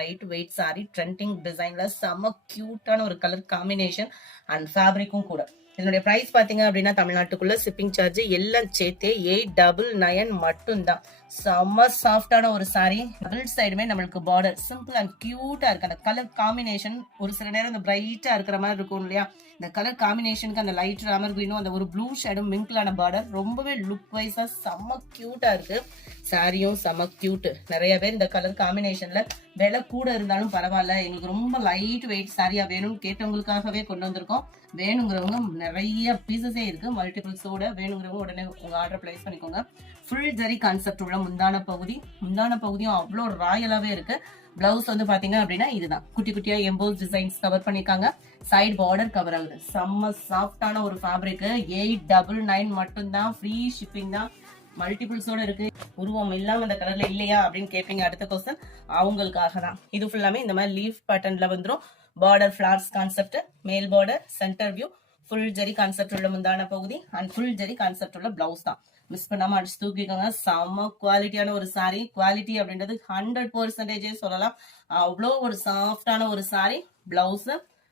Light weight sorry trending டிசைன்ல செம்ம கியூட்டான ஒரு கலர் காம்பினேஷன் அண்ட் ஃபேப்ரிக்கும் கூட. இதனுடைய பிரைஸ் பாத்தீங்க அப்படின்னா தமிழ்நாட்டுக்குள்ள ஷிப்பிங் சார்ஜ் எல்லாம் சேர்த்தே 899 மட்டும்தான். செம்ம சாஃப்டான ஒரு சாரி. டபுள் சைடுமே நம்மளுக்கு பார்டர் சிம்பிள் அண்ட் கியூட்டா இருக்கு. அந்த கலர் காம்பினேஷன் ஒரு சில நேரம் இந்த பிரைட்டா இருக்கிற மாதிரி இருக்கும் இல்லையா, இந்த கலர் காம்பினேஷனுக்கு அந்த லைட் ராமர் கிரீனும் அந்த ஒரு ப்ளூ ஷேடும் மிங்கிளான பார்டர் ரொம்பவே லுக் வைஸா செம்ம கியூட்டா இருக்கு. சாரியும் செம்ம கியூட். நிறைய பேர் இந்த கலர் காம்பினேஷன்ல விலை கூட இருந்தாலும் பரவாயில்ல, எங்களுக்கு ரொம்ப லைட் வெயிட் சாரியா வேணும்னு கேட்டவங்களுக்காகவே கொண்டு வந்திருக்கோம். வேணுங்கிறவங்க நிறைய பீசஸே இருக்கு, மல்டிபிள்ஸோட. வேணுங்கிறவங்க உடனே உங்க ஆர்டர் பிளேஸ் பண்ணிக்கோங்க. ஃபுல் ஜரி கான்செப்ட் உள்ள முந்தான பகுதியும் அவ்வளோ ராயலாவே இருக்கு. பிளவுஸ் வந்து பாத்தீங்க அப்படின்னா இதுதான் குட்டி குட்டியா எம்போஸ் டிசைன்ஸ் கவர் பண்ணிருக்காங்க. சைடு பார்டர் கவர் ஆகுது. செம்ம சாஃப்டான ஒரு ஃபேப்ரிக். 899 மட்டும்தான். ஃப்ரீ ஷிப்பிங் தான். மல்டிபிள்ஸோட இருக்கு. உருவம் இல்லாம இந்த கலர்ல இல்லையா அப்படின்னு கேட்பீங்க. அடுத்த கொஸ்டின் அவங்களுக்காக தான். இது ஃபுல்லாமே இந்த மாதிரி லீஃப் பேட்டர்ன்ல வந்துடும். பார்டர் ஃபிளார்ஸ் கான்செப்ட், மேல் பார்டர், சென்டர் வியூ, ஃபுல் ஜெரி கான்செப்ட் உள்ள முந்தான பகுதி அண்ட் ஃபுல் ஜெரி கான்செப்ட் உள்ள பிளவுஸ் தான். மிஸ் பண்ணாம அடிச்சு தூக்கிக்கோங்க. செம்ம குவாலிட்டியான ஒரு சாரி. குவாலிட்டி அப்படின்றது 100% சொல்லலாம். அவ்வளோ ஒரு சாஃப்டான ஒரு சாரி. பிளவுஸ்